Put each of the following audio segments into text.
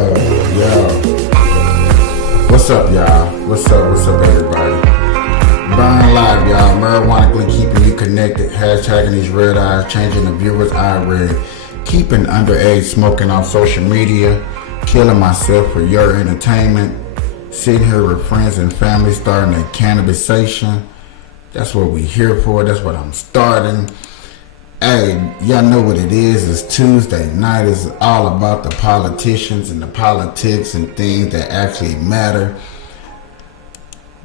Yo. What's up, y'all? What's up, everybody? Burn Live, y'all. Marijuanically keeping you connected. Hashtagging these red eyes, changing the viewers' eye red. Keeping underage smoking off social media. Killing myself for your entertainment. Sitting here with friends and family, starting a cannabisation. That's what we here for. That's what I'm starting. Hey, y'all know what it is. It's Tuesday night. It's all about the politicians and the politics and things that actually matter.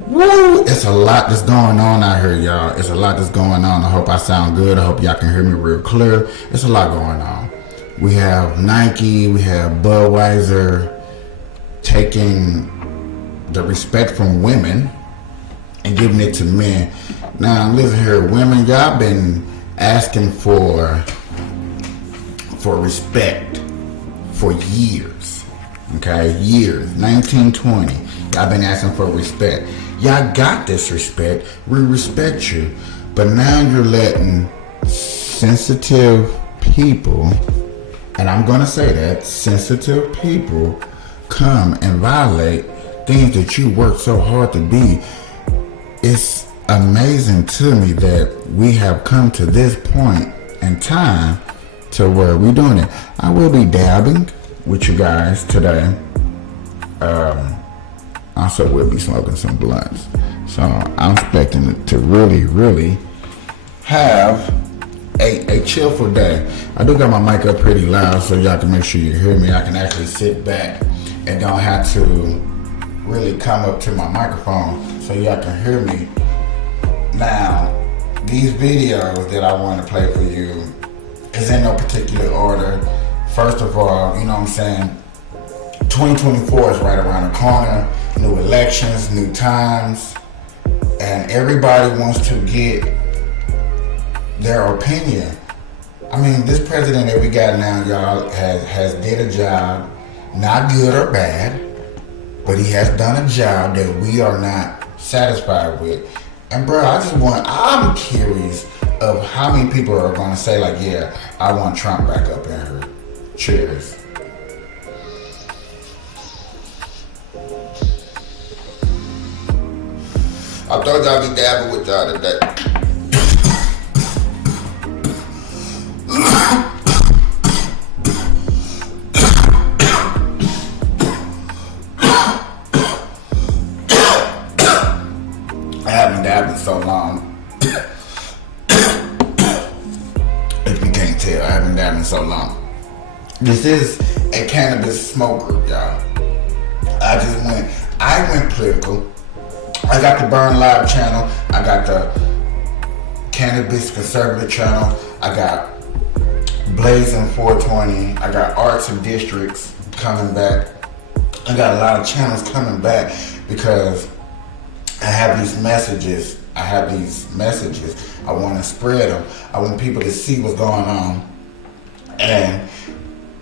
Woo! It's a lot that's going on out here, y'all. It's a lot that's going on. I hope I sound good. I hope y'all can hear me real clear. It's a lot going on. We have Nike. We have Budweiser taking the respect from women and giving it to men. Now, listen here, women, y'all been asking for respect for years. Okay, years. 1920. Y'all been asking for respect. Y'all got this respect. We respect you. But now you're letting sensitive people, and I'm gonna say that, sensitive people come and violate things that you work so hard to be. It's amazing to me that we have come to this point in time to where we're doing it. I will be dabbing with you guys today. Also we'll be smoking some blunts. So I'm expecting to really have a chillful day. I do got my mic up pretty loud so y'all can make sure you hear me. I can actually sit back and don't have to really come up to my microphone so y'all can hear me. Now, these videos that I want to play for you is in no particular order. First of all, you know what I'm saying, 2024 is right around the corner. New elections, new times, and everybody wants to get their opinion. I mean, this president that we got now, y'all, has did a job, not good or bad, but he has done a job that we are not satisfied with. And bro, I'm curious of how many people are gonna say like, yeah, I want Trump back up in here. Cheers. I thought I'd be dabbing with y'all today. I haven't dabbed in so long. If you can't tell, I haven't dabbed in so long. This is a cannabis smoker, y'all. I went political. I got the Burn Live channel. I got the Cannabis Conservative channel. I got Blazing 420. I got Arts and Districts coming back. I got a lot of channels coming back because I have these messages. I want to spread them. I want people to see what's going on. And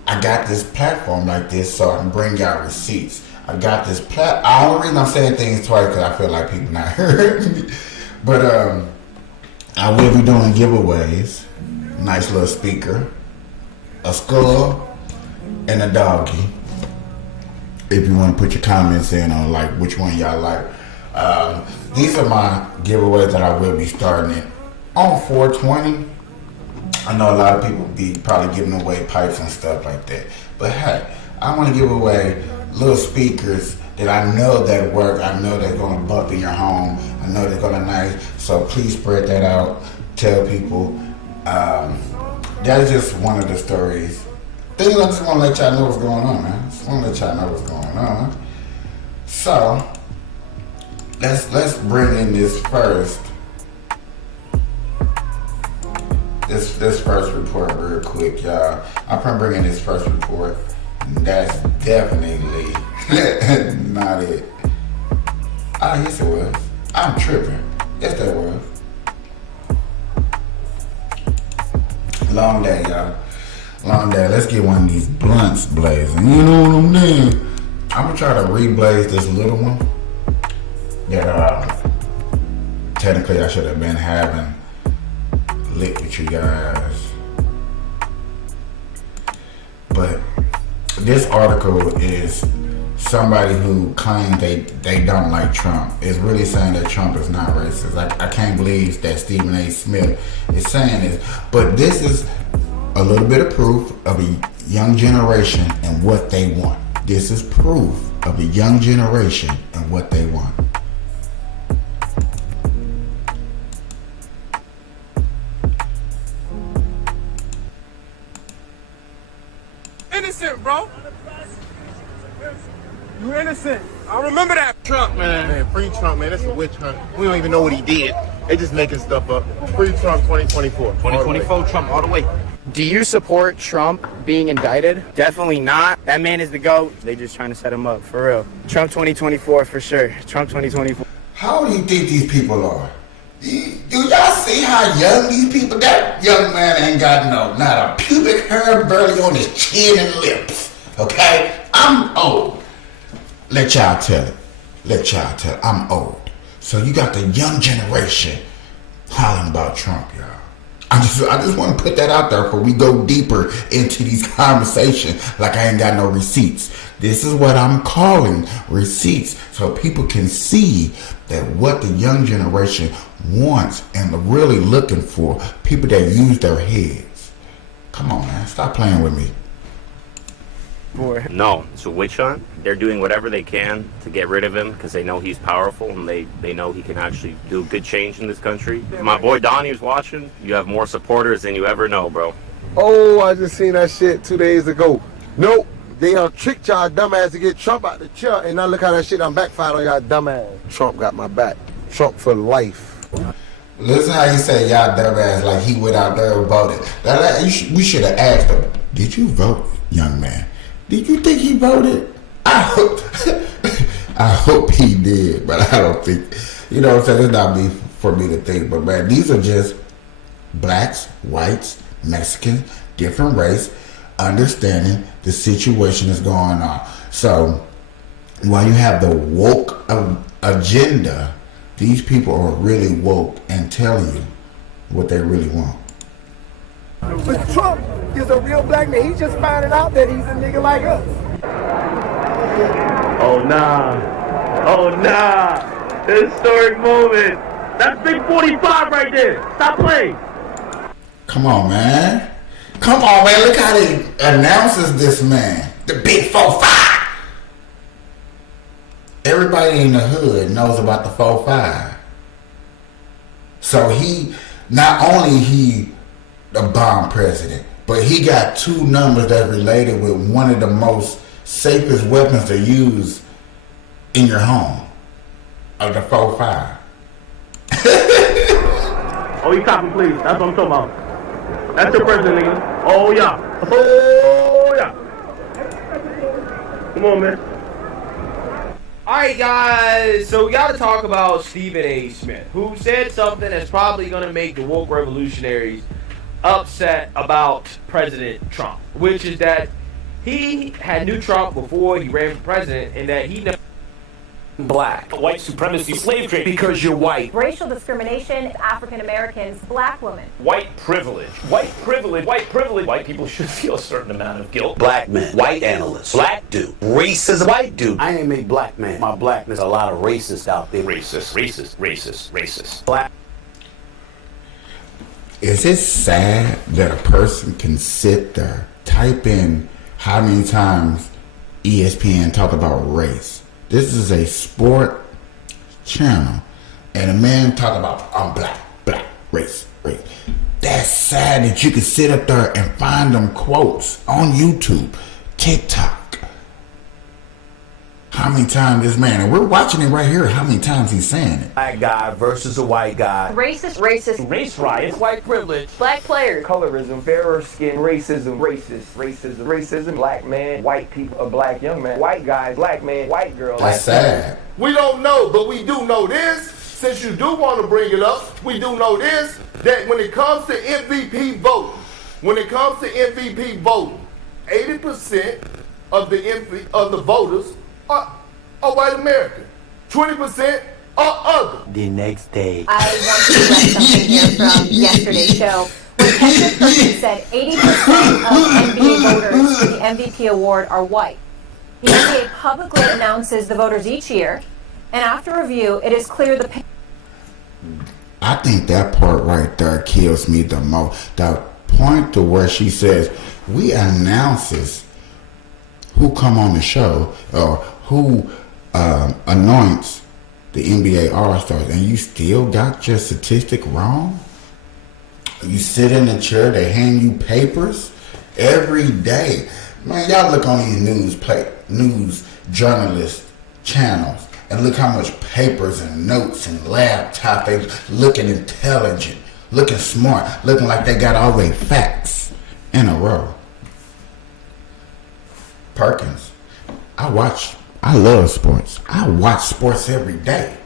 I got this platform like this so I can bring out receipts. I got this the only reason I'm saying things twice because I feel like people not hearing me. But I will be doing giveaways. Nice little speaker, a skull, and a doggy. If you want to put your comments in on like which one y'all like. These are my giveaways that I will be starting it on 420. I know a lot of people be probably giving away pipes and stuff like that. But hey, I want to give away little speakers that I know that work. I know they're going to bump in your home. I know they're going to nice. So please spread that out. Tell people. That's just one of the stories. Things I just want to let y'all know what's going on, man. Just want to let y'all know what's going on. So let's bring in this first. This first report real quick, y'all. I'm gonna bring in this first report. That's definitely not it. Ah, yes it was. I'm tripping. Yes, that was. Long day, y'all. Long day. Let's get one of these blunts blazing. You know what I'm saying? I'm gonna try to reblaze this little one that technically I should have been having lit with you guys. But this article is somebody who claims they don't like Trump is really saying that Trump is not racist. I can't believe that Stephen A. Smith is saying this. But this is a little bit of proof of a young generation and what they want. This is proof of a young generation and what they want. Innocent, bro. You innocent. I remember that. Trump, man. Man, free Trump, man. That's a witch hunt. We don't even know what he did. They just making stuff up. Free Trump 2024. 2024 Trump all the way. Do you support Trump being indicted? Definitely not. That man is the GOAT. They just trying to set him up, for real. Trump 2024 for sure. Trump 2024. How old do you think these people are? Do y'all see how young these people? That young man ain't got not a pubic hair barely on his chin and lips. Okay? I'm old. Let y'all tell it. I'm old. So you got the young generation hollering about Trump, y'all. I just want to put that out there before we go deeper into these conversations like I ain't got no receipts. This is what I'm calling receipts, so people can see that what the young generation wants and are really looking for, people that use their heads. Come on, man. Stop playing with me. No, it's a witch hunt. They're doing whatever they can to get rid of him because they know he's powerful and they know he can actually do good change in this country. My boy Donnie is watching. You have more supporters than you ever know, bro. Oh, I just seen that shit 2 days ago. Nope, they tricked y'all dumbass to get Trump out the chair, and now look how that shit done backfired on y'all dumbass. Trump got my back. Trump for life. Listen how you say y'all dumbass like he went out there and voted. We should have asked him, did you vote, young man? Did you think he voted? I hope he did, but I don't think, you know what I'm saying? It's not me for me to think, but man, these are just blacks, whites, Mexicans, different race, understanding the situation is going on. So while you have the woke agenda, these people are really woke and telling you what they really want. But Trump is a real black man. He's just finding out that he's a nigga like us. Oh nah. Historic moment. That's big 45 right there. Stop playing. Come on, man. Look how he announces this man. The big 4-5. Everybody in the hood knows about the 4-5. So he, not only he a bomb president, but he got two numbers that related with one of the most safest weapons to use in your home, of the 4-5. Oh, you copy, please. That's what I'm talking about. That's your president, nigga. Oh, yeah. Oh, yeah. Come on, man. Alright guys, so we gotta talk about Stephen A. Smith, who said something that's probably gonna make the woke revolutionaries upset about President Trump, which is that he had knew Trump before he ran for president and that he never black. White supremacy, slave trade. Because you're white. Racial discrimination, African Americans, black women. White privilege. White privilege. White privilege. White people should feel a certain amount of guilt. Black men. White analysts. Black dude. Racist white dude. I am a black man. My blackness, a lot of racists out there. Racist. Black. Is it sad that a person can sit there, type in how many times ESPN talk about race? This is a sport channel, and a man talk about, I'm black, race. That's sad that you can sit up there and find them quotes on YouTube, TikTok. How many times this man, and we're watching it right here, how many times he's saying it. Black guy versus a white guy. Racist, Race riots. white privilege, black players, Colorism, fairer skin, racism, racism, black man, white people, a black young man, white guys, black man, white girl. That's sad. We don't know, but we do know this. Since you do want to bring it up, we do know this, that when it comes to MVP voting, 80% of the voters are white American. 20% are other. The next day. I want to read something here from yesterday's show. When Kendrick Perkins said 80% of NBA voters for the MVP award are white. The NBA publicly announces the voters each year, and after review, it is clear the I think that part right there kills me the most. The point to where she says, we announces who come on the show or who anoints the NBA All-Stars, and you still got your statistic wrong? You sit in the chair, they hand you papers every day. Man, y'all look on these news journalist channels and look how much papers and notes and laptop, they looking intelligent, looking smart, looking like they got all their facts in a row. Perkins, I love sports. I watch sports every day.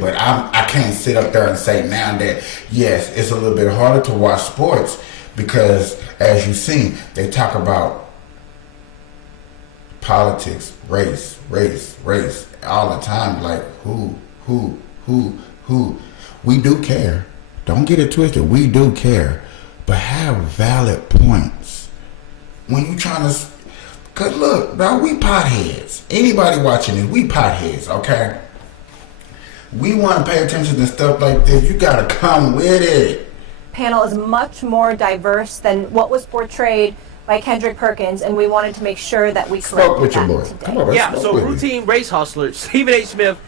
But I can't sit up there and say now that, yes, it's a little bit harder to watch sports because, as you've seen, they talk about politics, race, all the time. Like, who. We do care. Don't get it twisted. We do care. But have valid points. When you trying to... Because look, bro, we potheads. Anybody watching this, we potheads, okay? We want to pay attention to stuff like this. You got to come with it. panel is much more diverse than what was portrayed by Kendrick Perkins, and we wanted to make sure that we corrected that today. Come on, Yeah, so routine race hustler Stephen A. Smith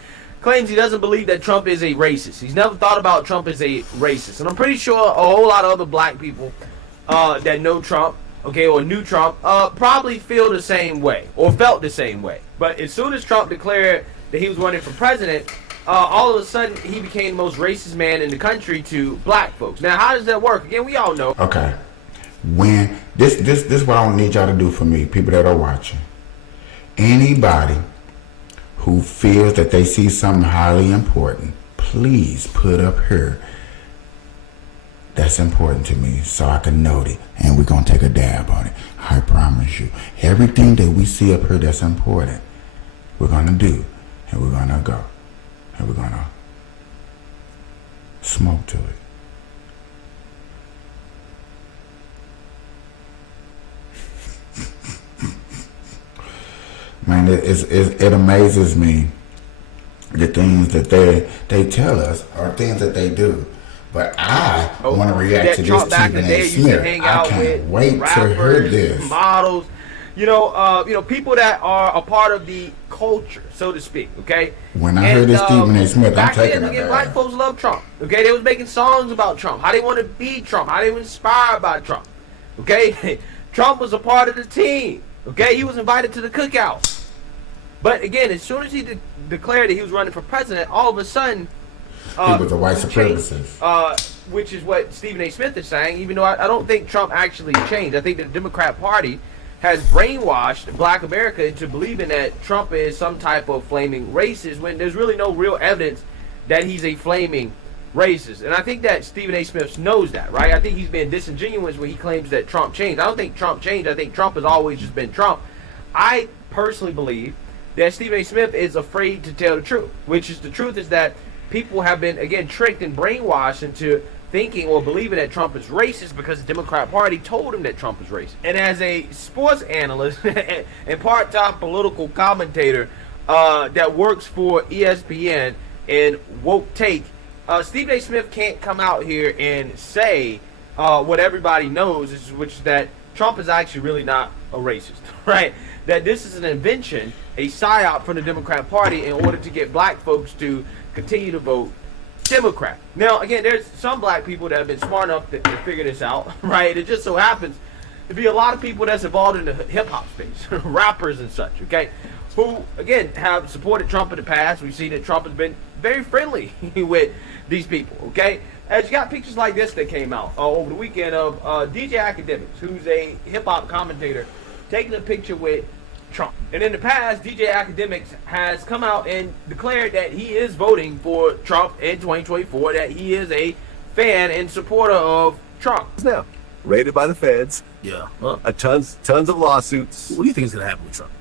claims he doesn't believe that Trump is a racist. He's never thought about Trump as a racist. And I'm pretty sure a whole lot of other black people that know Trump, okay, or knew Trump, probably feel the same way or felt the same way. But as soon as Trump declared that he was running for president, all of a sudden he became the most racist man in the country to black folks. Now, how does that work? Again, we all know. Okay. When this is what I need y'all to do for me, people that are watching. Anybody who feels that they see something highly important, please put up here that's important to me so I can note it, and we're gonna take a dab on it. I promise you, everything that we see up here that's important, we're gonna do, and we're gonna go, and we're gonna smoke to it. Man, it amazes me the things that they tell us or things that they do. But I want to react to this Stephen A. Smith. I can't wait to hear this. Models, you know, people that are a part of the culture, so to speak. Okay. When I heard this Stephen A. Smith, I'm taking it. Black folks love Trump. Okay, they was making songs about Trump. How they want to be Trump. How they were inspired by Trump. Okay, Trump was a part of the team. Okay, he was invited to the cookout. But again, as soon as he declared that he was running for president, all of a sudden, he was a white supremacist. Which is what Stephen A. Smith is saying, even though I don't think Trump actually changed. I think the Democrat Party has brainwashed black America into believing that Trump is some type of flaming racist when there's really no real evidence that he's a flaming racist. And I think that Stephen A. Smith knows that, right? I think he's being disingenuous when he claims that Trump changed. I don't think Trump changed. I think Trump has always just been Trump. I personally believe that Stephen A. Smith is afraid to tell the truth, which is the truth is that people have been, again, tricked and brainwashed into thinking or believing that Trump is racist because the Democrat Party told him that Trump is racist. And as a sports analyst and part-time political commentator that works for ESPN and Woke Take, Stephen A. Smith can't come out here and say what everybody knows, which is that Trump is actually really not a racist, right? That this is an invention, a psyop from the Democrat Party in order to get black folks to continue to vote Democrat. Now, again, there's some black people that have been smart enough to figure this out, right? It just so happens to be a lot of people that's involved in the hip-hop space, rappers and such, okay, who, again, have supported Trump in the past. We've seen that Trump has been very friendly with these people, okay? As you got pictures like this that came out over the weekend of DJ Academics, who's a hip-hop commentator, taking a picture with Trump. And in the past, DJ Academics has come out and declared that he is voting for Trump in 2024, that he is a fan and supporter of Trump. Now, raided by the feds. Yeah. Well, tons of lawsuits. what do you think is going to happen with Trump?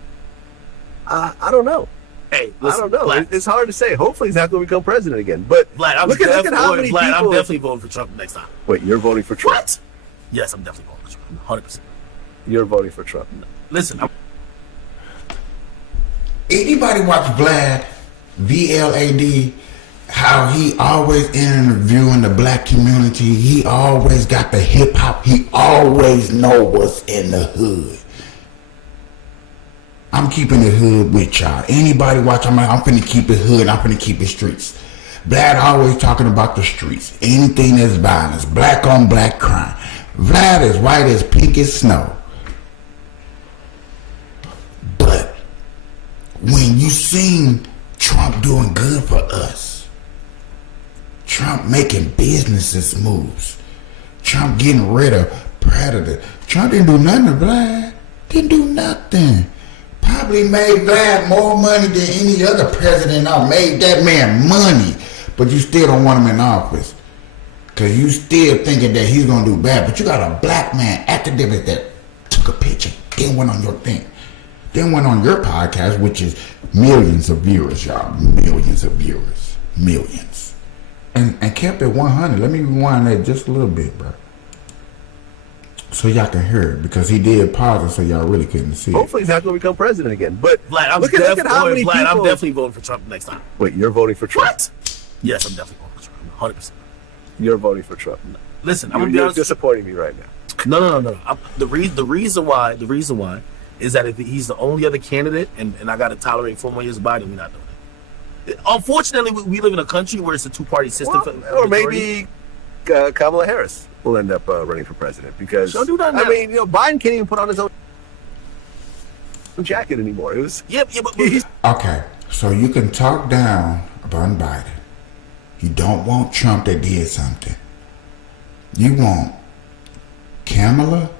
I don't know. Hey, I don't know. Vlad, It's hard to say. Hopefully, he's not going to become president again. But Vlad, look at how many Vlad, I'm people. definitely voting for Trump next time. Wait, you're voting for Trump? What? Yes, I'm definitely voting for Trump. 100%. You're voting for Trump. Listen, Anybody watch Vlad, VLAD, how he always interviewing the black community. He always got the hip hop. He always know what's in the hood. I'm keeping the hood with y'all. Anybody watch, I'm finna keep it hood. I'm finna keep it streets. Vlad always talking about the streets. Anything that's violence. Black on black crime. Vlad is white as pink as snow. But when you seen Trump doing good for us, Trump making businesses moves, Trump getting rid of Predator, Trump didn't do nothing to Vlad. Didn't do nothing. Probably made Vlad more money than any other president. I made that man money. But you still don't want him in office. Because you still thinking that he's going to do bad. But you got a black man academic that took a picture, then went on your thing. Then went on your podcast, which is millions of viewers, y'all. Millions of viewers. Millions. And kept it 100. Let me rewind that just a little bit, bro. So y'all can hear it. Because he did pause it so y'all really couldn't see it. Hopefully, he's not going to become president again. But Vlad, look at how many people. I'm definitely voting for Trump next time. Wait, you're voting for Trump? What? Yes, I'm definitely voting for Trump. 100%. You're voting for Trump. Listen, I'm gonna be You're honest. disappointing me right now. No. The reason why is that if he's the only other candidate, and I got to tolerate 4 more years of Biden, we're not doing it. Unfortunately, we live in a country where it's a two-party system. Or maybe Kamala Harris will end up running for president because She'll do that now. I mean, Biden can't even put on his own jacket anymore. It was Yeah, but Okay, so you can talk down about Biden. You don't want Trump that did something. You want Kamala?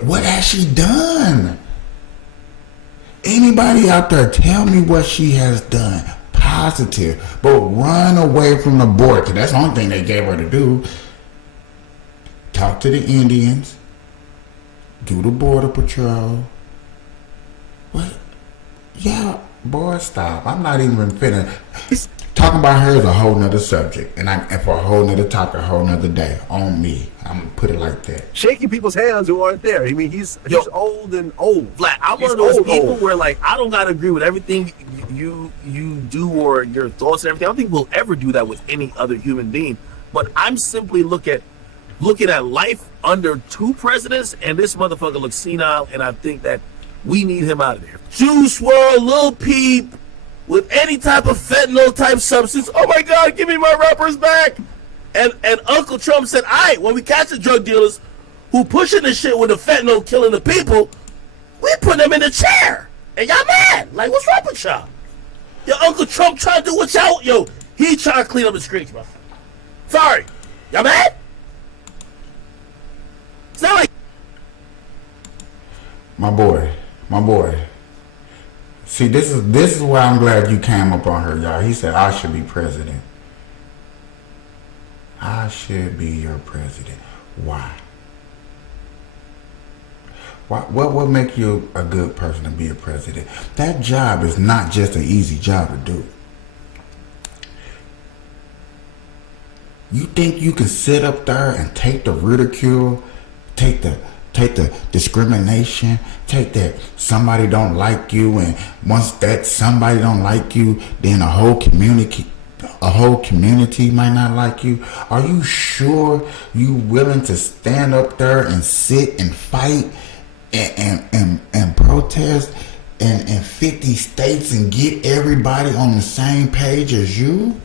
What has she done? Anybody out there tell me what she has done positive, but run away from the border, because that's the only thing they gave her to do. Talk to the Indians, do the border patrol. What? Yeah, boy, stop. I'm not even finna. Talking about her is a whole nother subject, and for a whole nother topic, a whole nother day on me. I'm gonna put it like that. shaking people's hands who aren't there. I mean, he's old and old. Vlad, I'm He's one of those old, people old. where like I don't gotta agree with everything you do or your thoughts and everything. I don't think we'll ever do that with any other human being. But I'm simply looking at life under 2 presidents, and this motherfucker looks senile, and I think that we need him out of there. Juice WRLD, Lil Peep, with any type of fentanyl type substance. Oh my God, give me my rappers back. And Uncle Trump said, all right, when we catch the drug dealers who pushing this shit with the fentanyl killing the people, we put them in the chair. And y'all mad. Like, what's wrong with y'all? Your Uncle Trump trying to do what y'all, he trying to clean up the streets, bro. Sorry. Y'all mad? It's not like My boy. See, this is why I'm glad you came up on her, y'all. He said I should be president. I should be your president. Why? What would make you a good person to be a president? That job is not just an easy job to do. You think you can sit up there and take the ridicule, take the discrimination, take that somebody don't like you, and once that somebody don't like you, then a whole community might not like you? Are you sure you willing to stand up there and sit and fight and protest in 50 states and get everybody on the same page as you?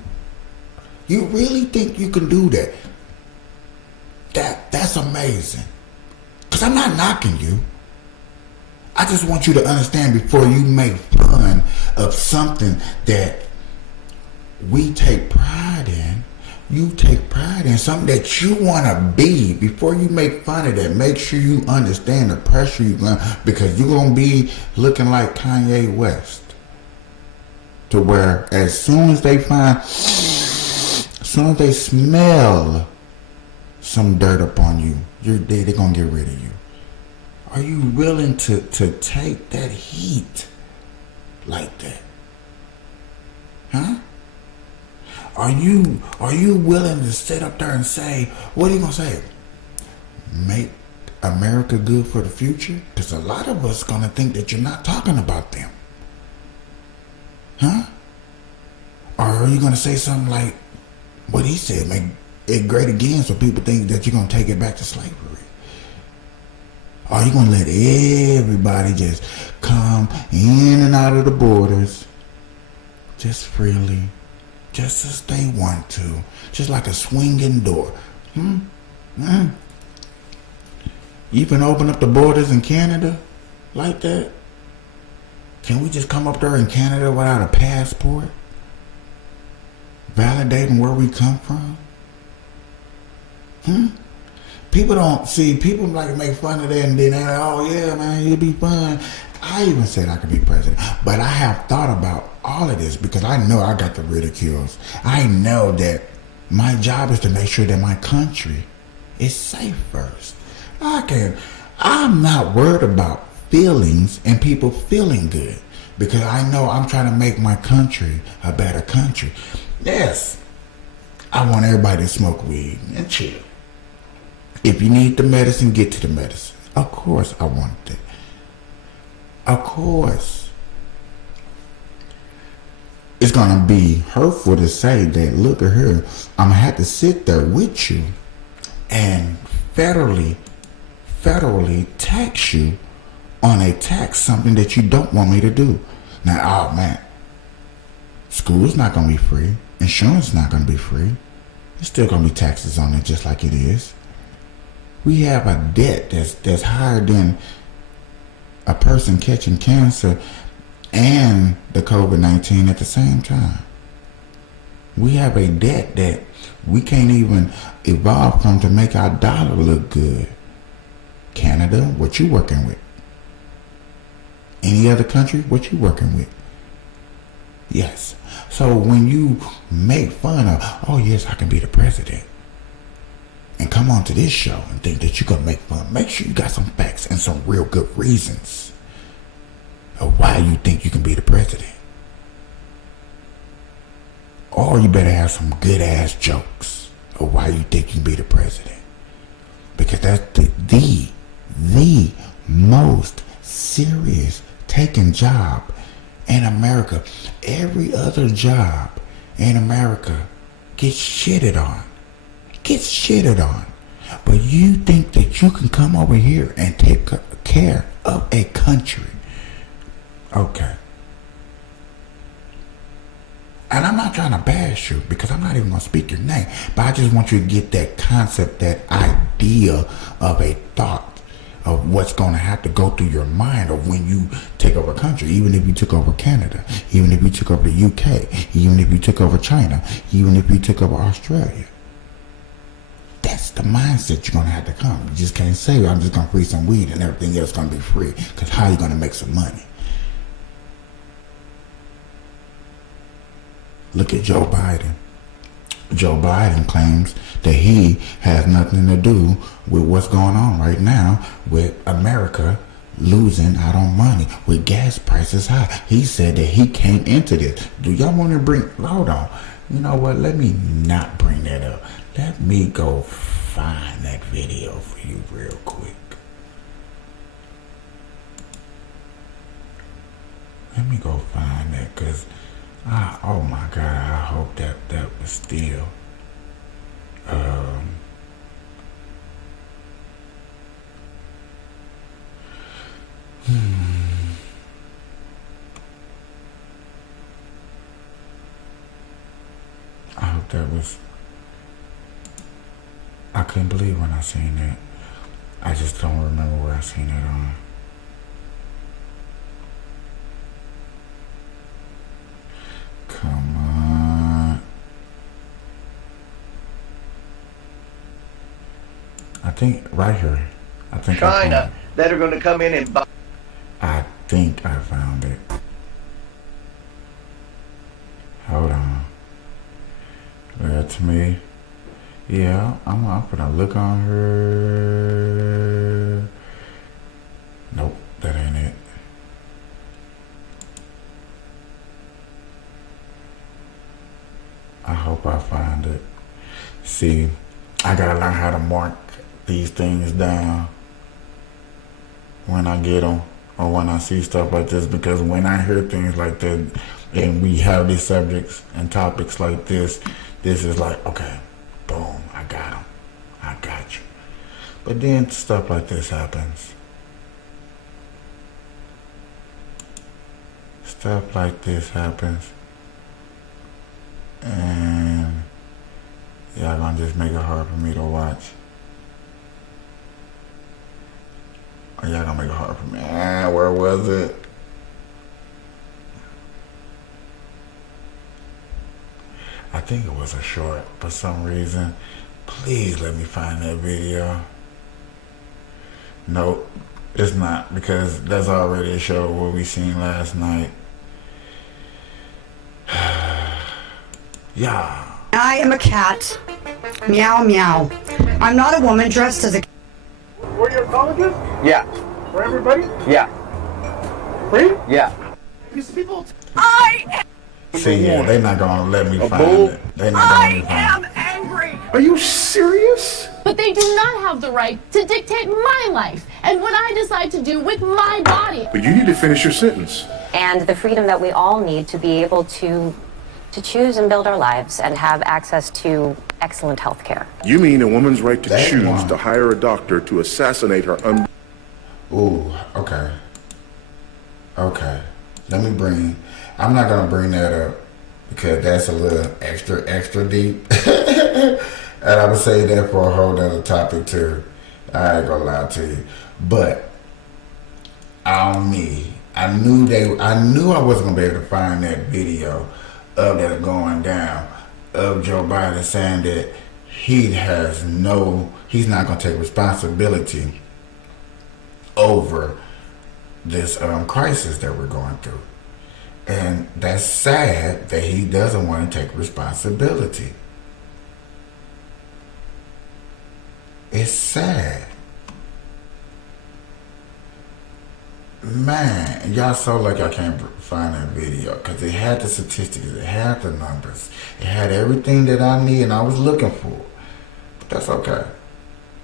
You really think you can do that? That's amazing. Because I'm not knocking you. I just want you to understand before you make fun of something that we take pride in, you take pride in something that you want to be. Before you make fun of that, make sure you understand the pressure you're going to, because you're going to be looking like Kanye West. To where as soon as they smell some dirt up on you, they're going to get rid of you. Are you willing to take that heat like that? Huh? Are you willing to sit up there and say, what are you gonna say? Make America good for the future? Because a lot of us gonna think that you're not talking about them. Huh? Or are you gonna say something like what he said, make it great again, so people think that you're gonna take it back to slavery? Are you gonna let everybody just come in and out of the borders just freely, just as they want to, just like a swinging door? You can open up the borders in Canada like that? Can we just come up there in Canada without a passport? Validating where we come from? People don't see, people like to make fun of that and then they're like, oh yeah, man, it'll be fun. I even said I could be president, but I have thought about all of this because I know I got the ridicules. I know that my job is to make sure that my country is safe first. I'm not worried about feelings and people feeling good because I know I'm trying to make my country a better country. Yes, I want everybody to smoke weed and chill. If you need the medicine, get to the medicine. Of course I want that. Of course. It's going to be hurtful to say that, look at her, I'm going to have to sit there with you and federally tax you on a tax, something that you don't want me to do. Now, oh man, school's not going to be free. Insurance is not going to be free. There's still going to be taxes on it just like it is. We have a debt that's higher than a person catching cancer and the COVID-19 at the same time. We have a debt that we can't even evolve from to make our dollar look good. Canada, what you working with? Any other country, what you working with? Yes. So when you make fun of, oh yes, I can be the president, and come on to this show and think that you're going to make fun, make sure you got some facts and some real good reasons of why you think you can be the president. Or you better have some good ass jokes of why you think you can be the president. Because that's the most serious taking job in America. Every other job in America gets shitted on. But you think that you can come over here and take care of a country. Okay. And I'm not trying to bash you because I'm not even going to speak your name. But I just want you to get that concept, that idea of a thought of what's going to have to go through your mind of when you take over a country. Even if you took over Canada, even if you took over the UK, even if you took over China, even if you took over Australia. That's the mindset you're going to have to come. You just can't say, I'm just going to free some weed and everything else going to be free. Because how are you going to make some money? Look at Joe Biden. Joe Biden claims that he has nothing to do with what's going on right now with America losing out on money with gas prices high. He said that he came into this. Do y'all want to bring, hold on. You know what? Let me not bring that up. Let me go find that video for you real quick. Let me go find that because, oh my God, I hope that was still, I hope that was, I couldn't believe when I seen that. I just don't remember where I seen it on. Come on. I think right here. I think China that are going to come in and buy. I think I found it. Hold on. That's me. Yeah, I'm gonna look on her. Nope, that ain't it. hope I find it. See, I gotta learn how to mark these things down when I get them or when I see stuff like this, because when I hear things like this and we have these subjects and topics like this is like, okay, boom, I got them. I got you. But then stuff like this happens. Stuff like this happens. And y'all gonna just make it hard for me to watch. Or y'all gonna make it hard for me. Where was it? I think it was a short for some reason. Please let me find that video. Nope, it's not, because that's already a show what we seen last night. Yeah. I am a cat. Meow meow. I'm not a woman dressed as a. Were you colleges? Yeah. For everybody? Yeah. Free? Yeah. Because people. See, yeah, they're not gonna let me find it. They're not gonna let me find it. angry. Are you serious? But they do not have the right to dictate my life and what I decide to do with my body. But you need to finish your sentence. And the freedom that we all need to be able to choose and build our lives and have access to excellent health care. You mean a woman's right to That choose one. to hire a doctor to assassinate her Ooh, okay. Okay. I'm not gonna bring that up because that's a little extra deep. And I would say that for a whole other topic too. I ain't gonna lie to you. But on me, I knew I wasn't gonna be able to find that video of that going down of Joe Biden saying that he's not gonna take responsibility over this crisis that we're going through. And that's sad that he doesn't want to take responsibility. It's sad. Man, y'all so lucky I can't find that video because it had the statistics, it had the numbers, it had everything that I need and I was looking for. But that's okay.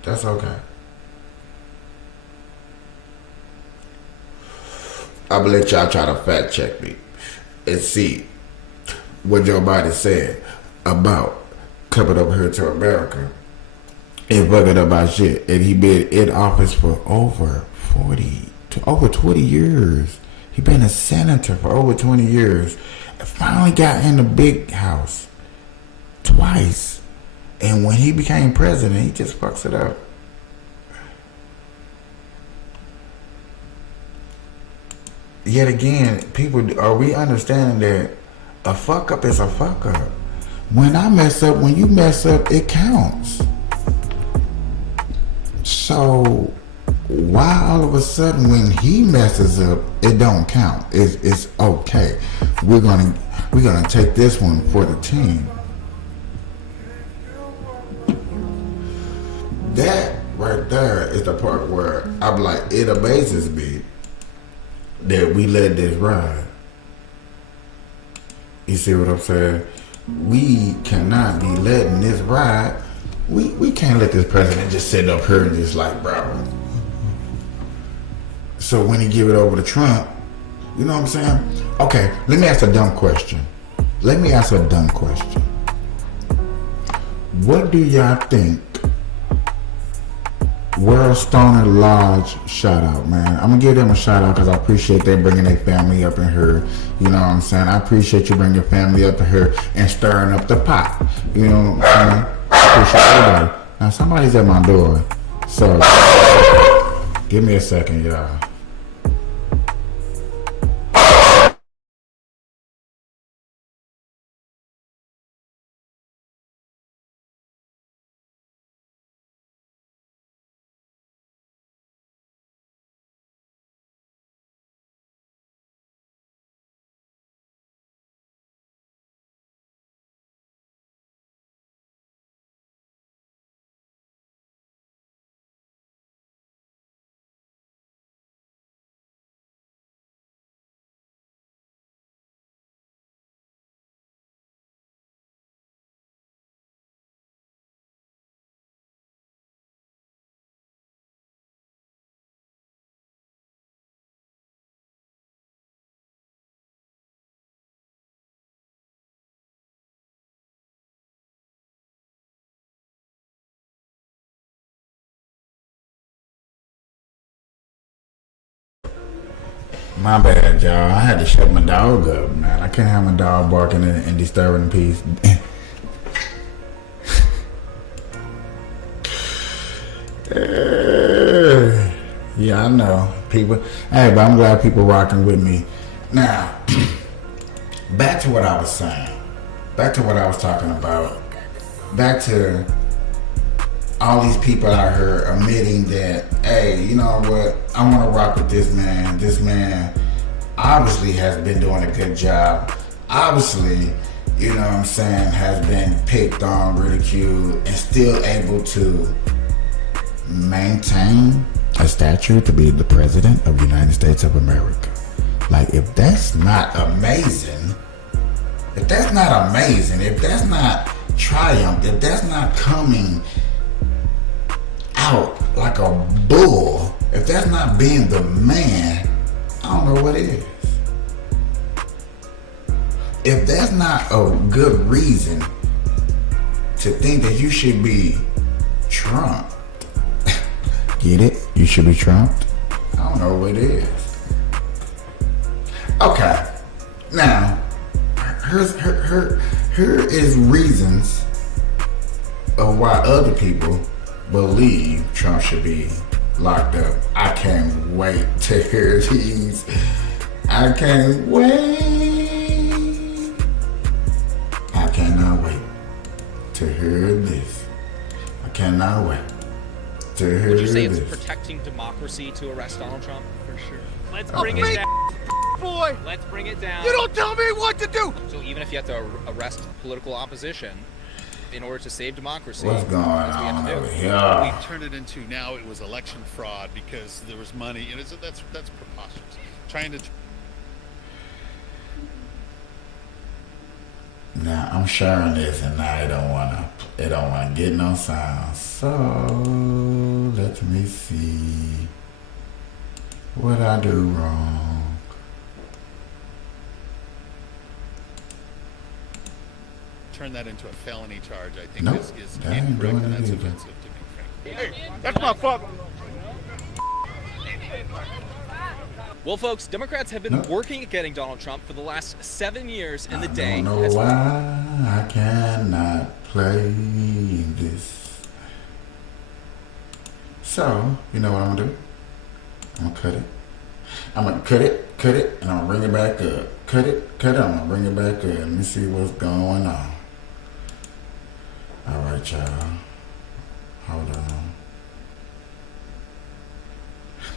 That's okay. I'm gonna let y'all try to fact check me and see what Joe Biden said about coming over here to America and bugging about shit. And he been in office for over 20 years. He been a senator for over 20 years. And finally got in the big house twice. And when he became president, he just fucks it up. Yet again, are we understanding that a fuck up is a fuck up? When you mess up, it counts. So why all of a sudden when he messes up, it don't count? It's okay. We're gonna take this one for the team. That right there is the part where I'm like, it amazes me that we let this ride. You see what I'm saying? We cannot be letting this ride. We can't let this president just sit up here and just like, bro. So when he give it over to Trump, you know what I'm saying? Okay, let me ask a dumb question. What do y'all think? World Stoner Lodge, shout out, man. I'm gonna give them a shout out because I appreciate they bringing their family up in here. You know what I'm saying? I appreciate you bringing your family up in here and stirring up the pot. You know what I'm saying? I appreciate everybody. Now somebody's at my door, so give me a second, y'all. My bad, y'all. I had to shut my dog up, man. I can't have my dog barking and disturbing the peace. Yeah, I know. People. Hey, but I'm glad people rocking with me. Now, back to what I was saying. Back to what I was talking about. Back to all these people out here admitting that, hey, you know what? I want to rock with this man. This man obviously has been doing a good job. Obviously, you know what I'm saying, has been picked on, ridiculed, and still able to maintain a stature to be the president of the United States of America. Like, if that's not amazing, if that's not triumph, if that's not coming out like a bull, if that's not being the man, I don't know what is. If that's not a good reason to think that you should be Trump, get it? You should be trumped? I don't know what it is. Okay, now here is reasons of why other people believe Trump should be locked up. I can't wait to hear these. I can't wait. I cannot wait to hear this. I cannot wait to hear Would you say this. it's protecting democracy to arrest Donald Trump? For sure. Let's A bring it big down. boy! Let's bring it down. You don't tell me what to do! So even if you have to arrest political opposition in order to save democracy, What's going that's what we have on to do. over here? We turned it into now it was election fraud because there was money, and that's preposterous. Trying to. Now I'm sharing this, and now it don't wanna get no sound. So let me see what I do wrong. Turn that into a felony charge, I think Nope, is that ain't incorrect, doing and it that's either. offensive to me, frankly. Hey, that's my father. Well, folks, Democrats have been working at getting Donald Trump for the last 7 years, and the I day don't know has why I cannot play this. So you know what I'm gonna do? I'm gonna cut it. I'm gonna cut it, and I'm gonna bring it back up. Cut it, I'm gonna bring it back up. Let me see what's going on. All right, y'all. Hold on.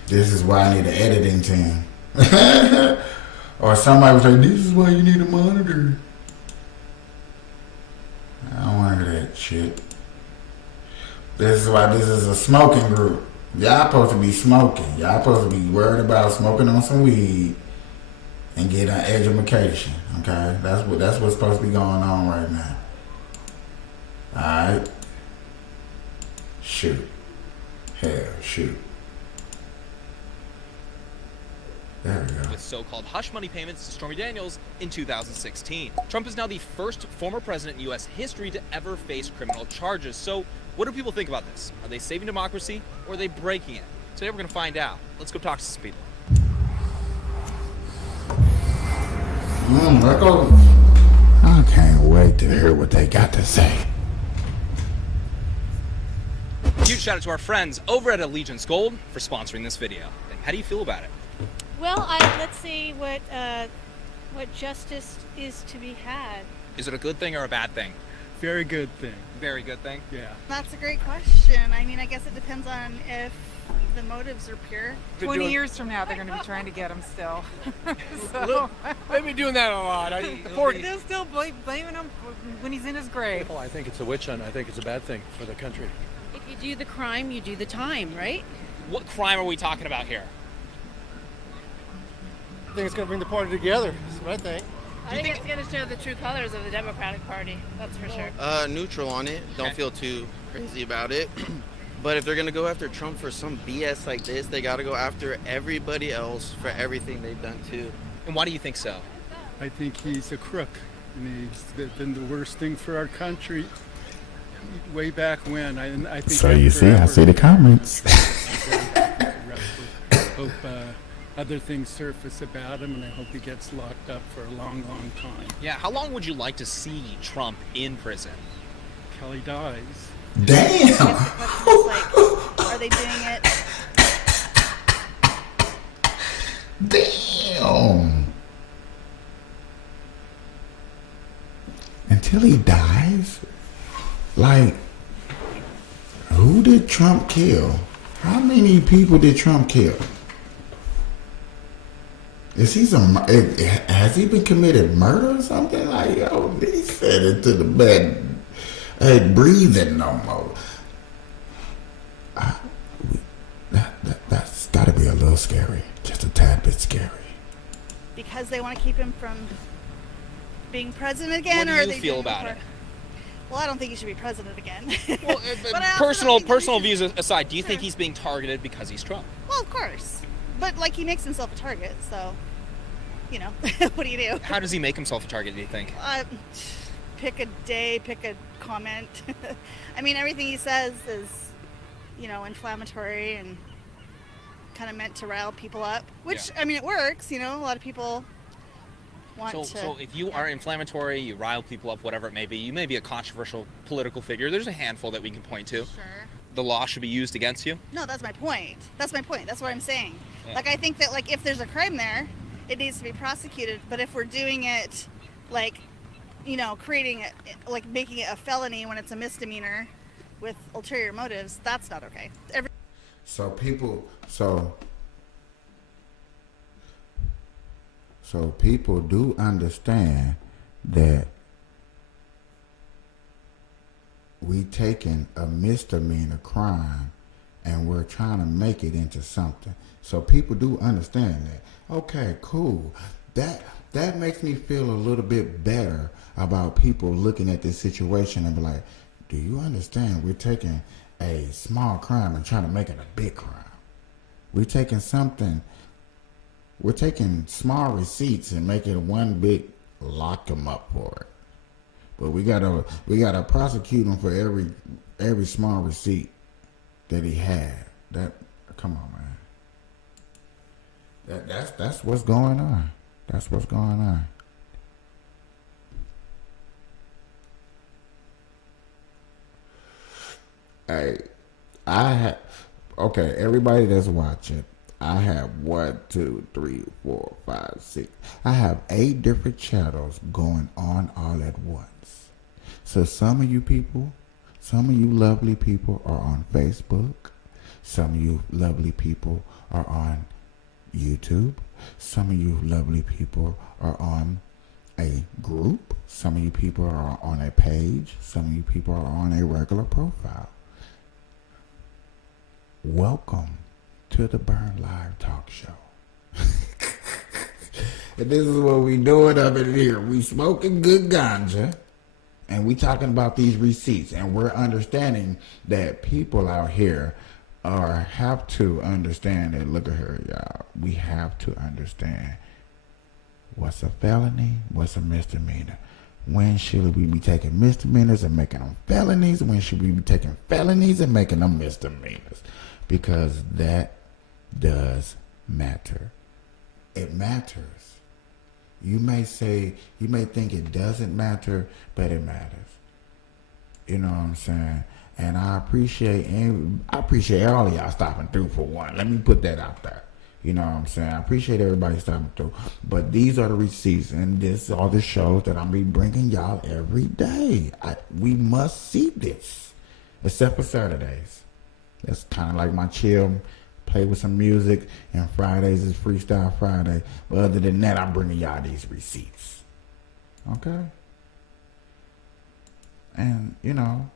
This is why I need an editing team. Or somebody was like, this is why you need a monitor. I don't want to hear that shit. This is why this is a smoking group. Y'all supposed to be smoking. Y'all supposed to be worried about smoking on some weed and get an education. Okay? That's what's supposed to be going on right now. Alright? Shoot. Hell, shoot. There we go. with so-called hush money payments to Stormy Daniels in 2016. Trump is now the first former president in U.S. history to ever face criminal charges. So what do people think about this? Are they saving democracy or are they breaking it? Today we're going to find out. Let's go talk to some people. Let's go. I can't wait to hear what they got to say. Huge shout out to our friends over at Allegiance Gold for sponsoring this video. How do you feel about it? Well, let's see what justice is to be had. Is it a good thing or a bad thing? Very good thing. Very good thing? Yeah. That's a great question. I mean, I guess it depends on if the motives are pure. 20 years from now, they're going to be trying to get him still. So They've been doing that a lot. they're still blaming him when he's in his grave. I think it's a witch hunt. I think it's a bad thing for the country. If you do the crime, you do the time, right? What crime are we talking about here? I think it's going to bring the party together. That's what I think. I think it's going to show the true colors of the Democratic Party. That's for sure. Neutral on it. Don't feel too crazy about it. But if they're gonna go after Trump for some BS like this, they gotta go after everybody else for everything they've done too. And why do you think so? I think he's a crook, and he's been the worst thing for our country way back when. I think. So you see, I see the comments. Hope other things surface about him, and I hope he gets locked up for a long, long time. Yeah, how long would you like to see Trump in prison? Till he dies. Damn. Are they doing it? Damn. Until he dies? Like, who did Trump kill? How many people did Trump kill? Is he has he been committed murder or something? Like, yo, he said it to the bed. Ain't breathing no more. That's gotta be a little scary. Just a tad bit scary. Because they want to keep him from being president again? What or do are you they feel doing about for- it? Well, I don't think he should be president again. Well, But I also don't think personal views aside, do you think he's being targeted because he's Trump? Well, of course. But, like, he makes himself a target, so, you know, what do you do? How does he make himself a target, do you think? Pick a day, pick a comment. I mean, everything he says is, you know, inflammatory and kind of meant to rile people up, which, I mean, it works, you know, a lot of people want to... So if you are inflammatory, you rile people up, whatever it may be, you may be a controversial political figure. There's a handful that we can point to. Sure. The law should be used against you. No, that's my point. That's my point. That's what I'm saying. Yeah. Like, I think that, like, if there's a crime there, it needs to be prosecuted. But if we're doing it, like, you know, creating it, like, making it a felony when it's a misdemeanor with ulterior motives, that's not okay. So people do understand that we taking a misdemeanor crime and we're trying to make it into something. So people do understand that. Okay, cool. That makes me feel a little bit better about people looking at this situation and be like, do you understand we're taking a small crime and trying to make it a big crime? We're taking small receipts and making one big lock them up for it. But we gotta prosecute him for every small receipt that he had. Come on, man. That's what's going on. That's what's going on. Hey, okay, everybody that's watching, I have 1, 2, 3, 4, 5, 6. I have 8 different channels going on all at once. So some of you people, some of you lovely people are on Facebook. Some of you lovely people are on YouTube. Some of you lovely people are on a group. Some of you people are on a page. Some of you people are on a regular profile. Welcome to the Burn Live Talk Show. And this is what we doing up in here. We smoking good ganja, and we talking about these receipts, and we're understanding that people out here have to understand that. Look at her, y'all. We have to understand what's a felony, what's a misdemeanor. When should we be taking misdemeanors and making them felonies? When should we be taking felonies and making them misdemeanors? Because that does matter. It matters. You may think it doesn't matter, but it matters. You know what I'm saying? And I appreciate all of y'all stopping through for one. Let me put that out there. You know what I'm saying? I appreciate everybody stopping through. But these are the receipts, and this are the shows that I'm be bringing y'all every day. We must see this, except for Saturdays. That's kind of like my chill, play with some music, and Fridays is Freestyle Friday. But other than that, I'm bringing y'all these receipts. Okay? And, you know,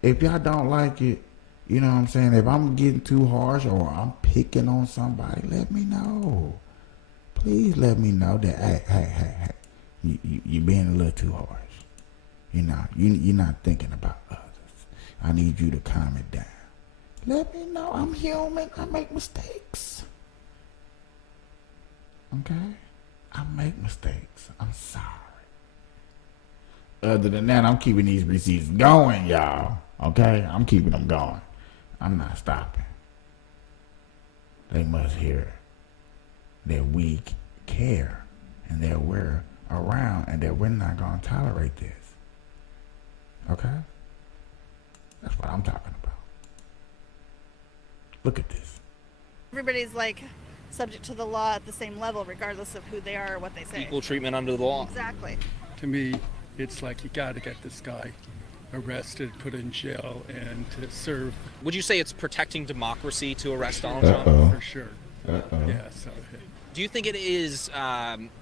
if y'all don't like it, you know what I'm saying? If I'm getting too harsh or I'm picking on somebody, let me know. Please let me know that, hey, you're being a little too harsh. You know, you're not thinking about others. I need you to calm it down. Let me know. I'm human. I make mistakes. Okay? I make mistakes. I'm sorry. Other than that, I'm keeping these receipts going, y'all. Okay? I'm keeping them going. I'm not stopping. They must hear it. that we care and that we're around and that we're not going to tolerate this. Okay? That's what I'm talking about. Look at this. Everybody's like subject to the law at the same level, regardless of who they are or what they say. Equal treatment under the law. Exactly. To me, it's like you got to get this guy arrested, put in jail, and to serve. Would you say it's protecting democracy to arrest Donald Uh-oh. Trump? For sure. Uh-oh. Yeah, so Do you think it is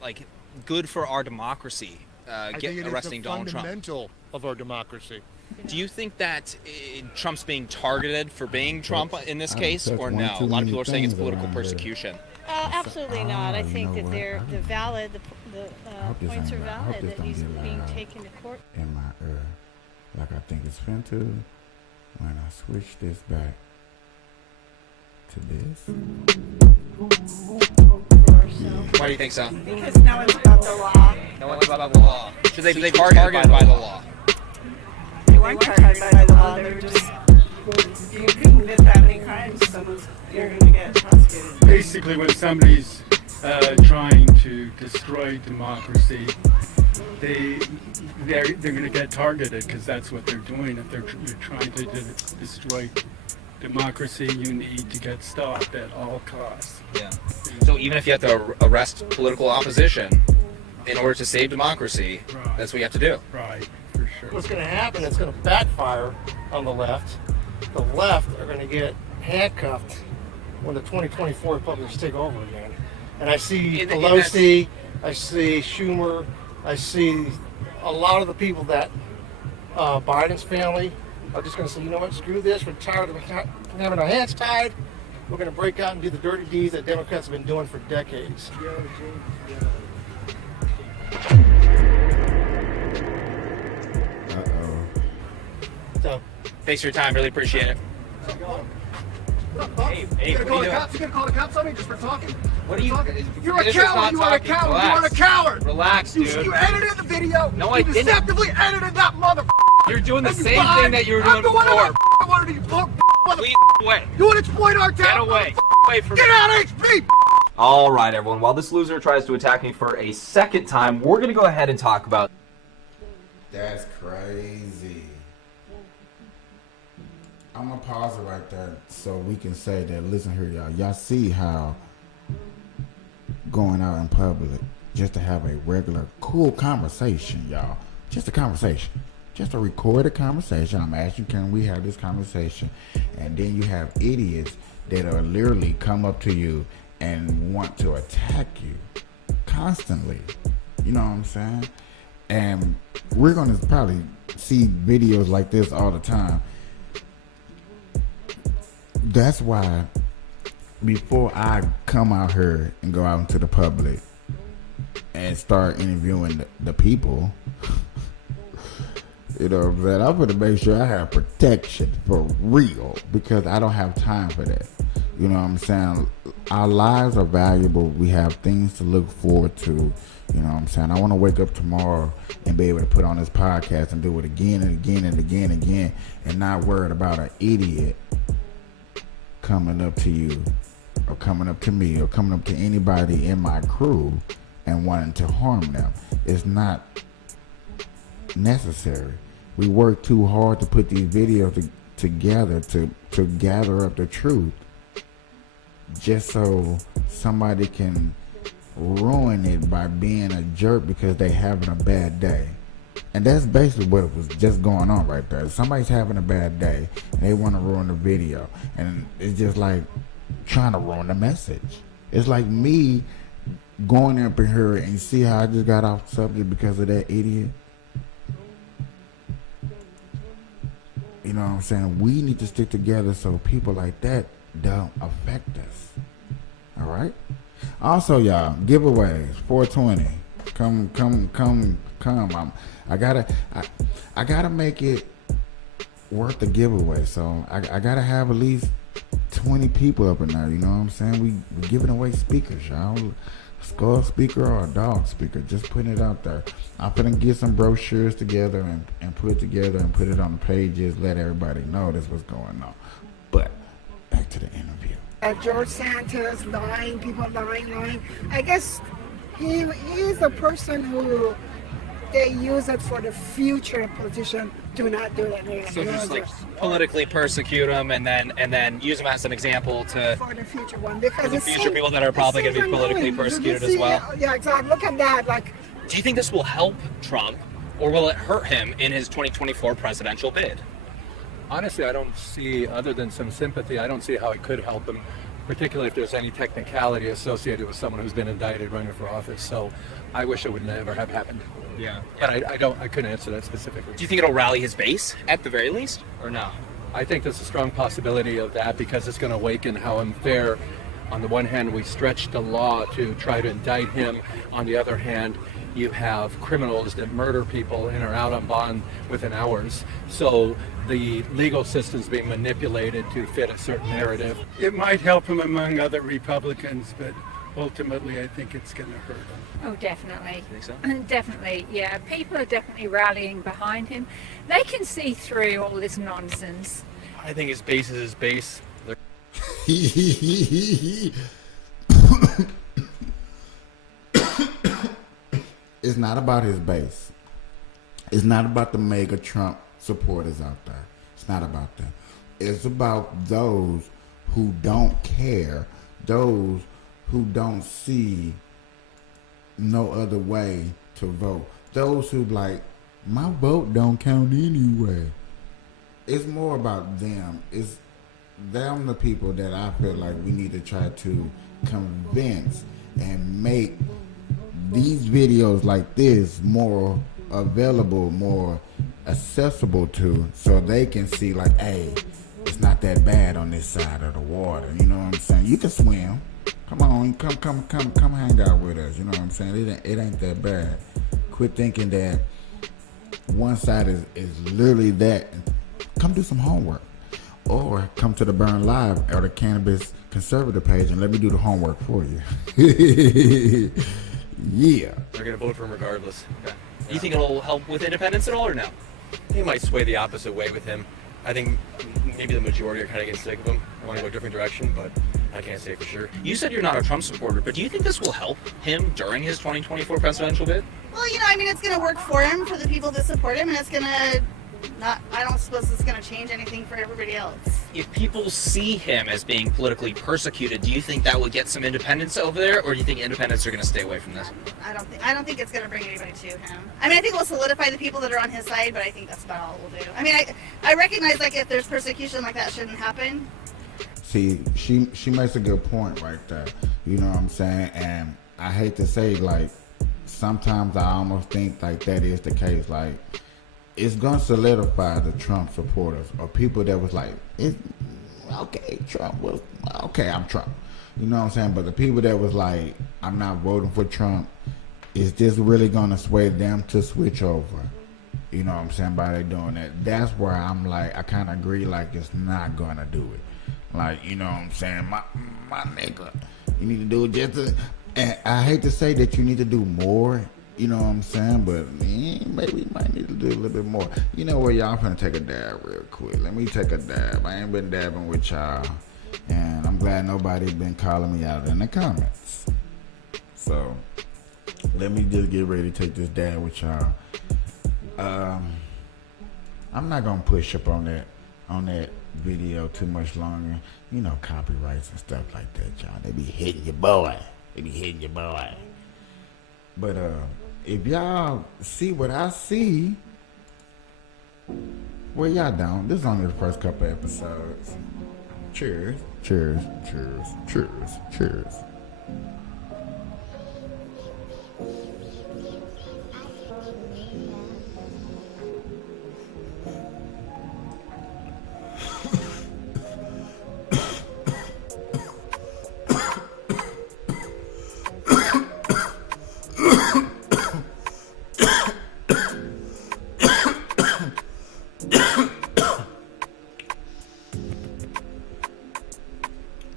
like good for our democracy I think it is arresting the Donald Trump? fundamental of our democracy. Do you think that Trump's being targeted for being Trump in this I case, touched or one no? A too lot of many people are saying it's things political around here. persecution. Absolutely not. I you think know that what? they're valid. The hope this points are ain't loud. I hope valid this that don't he's get being loud. taken to court. In my ear, like I think it's fin to, when I switch this back to this. Why do you think so? Because no one's about the law. No one's about the law. Should they be targeted by the law? They weren't targeted by the law. They were just, you commit that many crimes, you're going to get prosecuted. basically when somebody's trying to destroy democracy, they're going to get targeted because that's what they're doing. If you're trying to destroy democracy, you need to get stopped at all costs. Yeah. So even if you have to arrest political opposition in order to save democracy, that's what you have to do. Right, for sure. What's going to happen, it's going to backfire on the left. The left are going to get handcuffed when the 2024 Republicans take over again. And I see Pelosi, I see Schumer, I see a lot of the people that Biden's family are just going to say, you know what, screw this, we're tired of having our hands tied. We're going to break out and do the dirty deeds that Democrats have been doing for decades. Uh-oh. So, Thanks for your time. Really appreciate it. Hey, You gonna call what the are you cops? You gonna call the cops on me just for talking? What are you? You're a This is not coward. You are a talking. coward. Relax. You are a coward. Relax, You, dude. you edited the video. No, I you didn't. deceptively edited that mother. You're doing the And you same lied. thing that you were I'm doing the one before. that wanted you. Please away. You want to exploit our town? Get away. Away from Get me. out of HP. All right, everyone. While this loser tries to attack me for a second time, we're going to go ahead and talk about... That's crazy. I'm gonna pause it right there so we can say that, listen here, y'all. Y'all see how going out in public just to have a regular, cool conversation, y'all. Just a conversation. Just a recorded conversation. I'm asking, can we have this conversation? And then you have idiots that are literally come up to you and want to attack you constantly. You know what I'm saying? And we're gonna probably see videos like this all the time. That's why before I come out here and go out into the public and start interviewing the people, you know what I'm saying, I'm gonna make sure I have protection for real, because I don't have time for that. You know what I'm saying? Our lives are valuable. We have things to look forward to. You know what I'm saying? I want to wake up tomorrow and be able to put on this podcast and do it again and again and again and again, and not worried about an idiot coming up to you or coming up to me or coming up to anybody in my crew and wanting to harm them. It's not necessary. We work too hard to put these videos together to gather up the truth, just so somebody can ruin it by being a jerk because they having a bad day. And that's basically what was just going on right there. Somebody's having a bad day and they want to ruin the video, and it's just like trying to ruin the message. It's like me going up in here and see how I just got off subject because of that idiot. You know what I'm saying? We need to stick together so people like that don't affect us. All right? Also, y'all, giveaways, 420. Come. I gotta make it worth the giveaway. So I gotta have at least 20 people up in there. You know what I'm saying? We giving away speakers, y'all. A skull speaker or a dog speaker. Just putting it out there. I'm gonna get some brochures together and put it together and put it on the pages. Let everybody know this what's going on. But back to the interview. George Santos lying, people lying. I guess he is a person who they use it for the future politician. Do not do it. So just like politically persecute him and then use him as an example to for the future one, because for the it future seems- people that are probably going to be it seems politically annoying. You persecuted can as see- well. Yeah, exactly. Look at that. Like, Do you think this will help Trump, or will it hurt him in his 2024 presidential bid? Honestly, I don't see, other than some sympathy, I don't see how it could help him, particularly if there's any technicality associated with someone who's been indicted running for office. So I wish it would never have happened. Yeah. But I couldn't answer that specifically. Do you think it'll rally his base at the very least, or no? I think there's a strong possibility of that because it's going to awaken how unfair. On the one hand, we stretch the law to try to indict him. On the other hand, you have criminals that murder people and are out on bond within hours. So the legal system's being manipulated to fit a certain narrative. It might help him among other Republicans, but ultimately I think it's going to hurt him. Oh, definitely. Think so? Definitely, yeah. People are definitely rallying behind him. They can see through all this nonsense. I think his base is his base. It's not about his base. It's not about the mega Trump supporters out there. It's not about them. It's about those who don't care, those who don't see no other way to vote, those who like, my vote don't count anyway. It's more about them. It's them, the people that I feel like we need to try to convince and make these videos like this more available, more accessible to, so they can see like, hey, it's not that bad on this side of the water. You know what I'm saying? You can swim. Come on, come hang out with us. You know what I'm saying? It ain't that bad. Quit thinking that one side is literally that. Come do some homework. Or come to the Burn Live or the Cannabis Conservative page and let me do the homework for you. Yeah. They're going to vote for him regardless. Do you think it'll help with independence at all, or no? He might sway the opposite way with him. I think maybe the majority are kind of getting sick of him, want to go a different direction, but I can't say for sure. You said you're not a Trump supporter, but do you think this will help him during his 2024 presidential bid? Well, I mean, it's going to work for him, for the people that support him, and it's going to I don't suppose it's going to change anything for everybody else. If people see him as being politically persecuted, do you think that would get some independents over there, or do you think independents are going to stay away from this? I don't think it's going to bring anybody to him. I mean, I think we'll solidify the people that are on his side, but I think that's about all we'll do. I mean, I recognize, like, if there's persecution like that shouldn't happen. See, she makes a good point right there. You know what I'm saying? And I hate to say, like, sometimes I almost think like that is the case. Like, it's gonna solidify the Trump supporters or people that was like, okay, Trump was okay, I'm Trump. You know what I'm saying? But the people that was like, I'm not voting for Trump, is this really gonna sway them to switch over? You know what I'm saying? By they doing that. That's where I'm like, I kinda agree, like it's not gonna do it. Like, you know what I'm saying? My nigga, you need to do it just to, and I hate to say that you need to do more. You know what I'm saying? But maybe you might need to do a little bit more. You know what, y'all? I'm finna take a dab real quick. Let me take a dab. I ain't been dabbing with y'all. And I'm glad nobody been calling me out in the comments. So, let me just get ready to take this dab with y'all. I'm not gonna push up on that video too much longer. You know, copyrights and stuff like that, y'all. They be hitting your boy. But if y'all see what I see, well, y'all don't. This is only the first couple episodes. Cheers. Cheers. Cheers. Cheers. Cheers.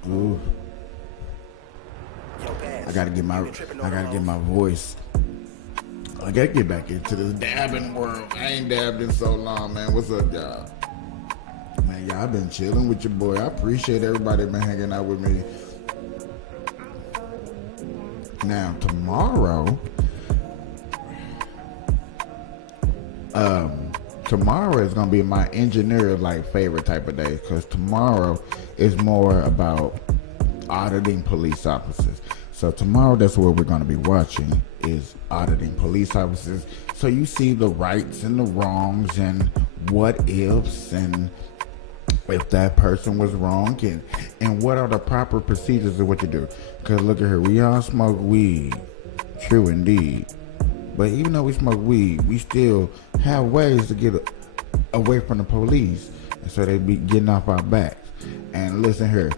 Ooh. I gotta get my voice. I gotta get back into this dabbing world. I ain't dabbed in so long, man. What's up, y'all? Man, y'all been chilling with your boy. I appreciate everybody been hanging out with me. Now tomorrow is gonna be my engineer favorite type of day, because tomorrow is more about auditing police officers. So tomorrow, that's what we're gonna be watching, is auditing police officers. So you see the rights and the wrongs and what ifs, and if that person was wrong, and what are the proper procedures of what to do. Because look at here, we all smoke weed, true indeed. But even though we smoke weed, we still have ways to get away from the police, and so they be getting off our backs. And listen here,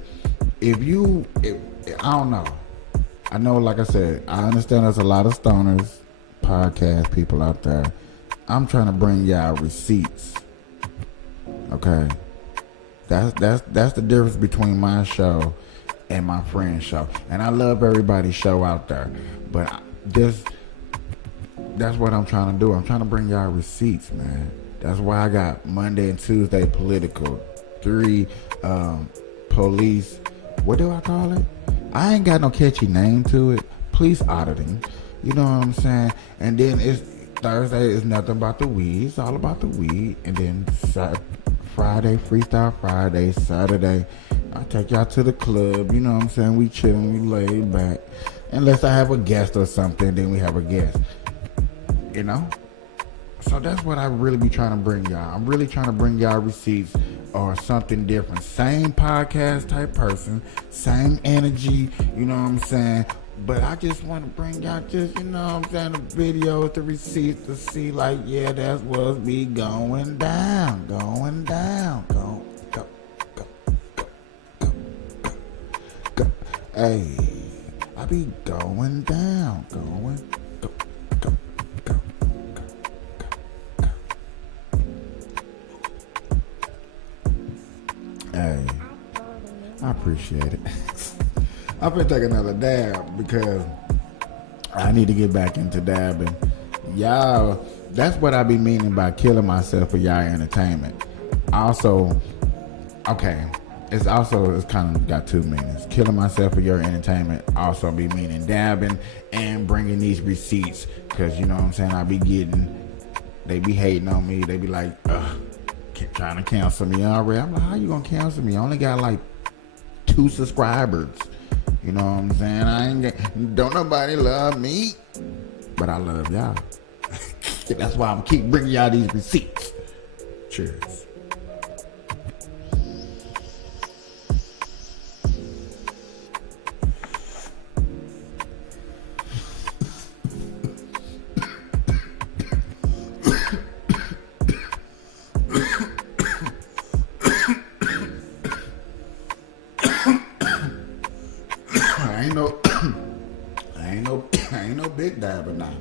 if I don't know, I know, like I said, I understand there's a lot of stoners, podcast people out there. I'm trying to bring y'all receipts, okay? That's the difference between my show and my friend's show. And I love everybody's show out there, but that's what I'm trying to do. I'm trying to bring y'all receipts, man. That's why I got Monday and Tuesday political, 3 police, what do I call it? I ain't got no catchy name to it. Police auditing, you know what I'm saying? And then it's Thursday is nothing about the weed. It's all about the weed. And then Friday, Freestyle Friday. Saturday, I take y'all to the club. You know what I'm saying? We chilling, we laid back. Unless I have a guest or something, then we have a guest. You know? So that's what I really be trying to bring y'all. I'm really trying to bring y'all receipts or something different. Same podcast type person, same energy, you know what I'm saying? But I just want to bring y'all just, you know what I'm saying, the videos, the receipts to see yeah, that's what's be going down. Go. Hey, I be going down, go. Hey, I appreciate it. I'm gonna take another dab because I need to get back into dabbing. Y'all, that's what I be meaning by killing myself for y'all entertainment. Also, okay, it's kind of got two meanings. Killing myself for your entertainment also be meaning dabbing and bringing these receipts, because you know what I'm saying, they be hating on me. They be like, trying to cancel me already. I'm like, how you gonna cancel me? I only got 2 subscribers. You know what I'm saying? Don't nobody love me, but I love y'all. That's why I'm keep bringing y'all these receipts. Cheers. I ain't no big dabber now.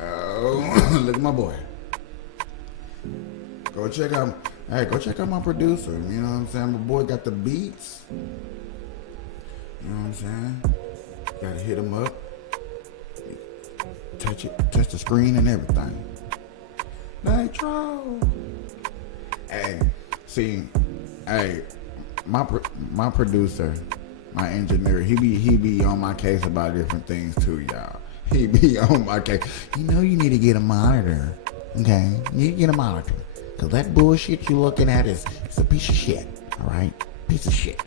Oh, look at my boy. Go check out my producer. You know what I'm saying? My boy got the beats. You know what I'm saying? Gotta hit him up. Touch the screen and everything. Nitro. Hey, see, my producer, my engineer, he be on my case about different things too, y'all. He be on my case. You know you need to get a monitor, okay? You need to get a monitor, cause that bullshit you looking at it's a piece of shit, all right? Piece of shit.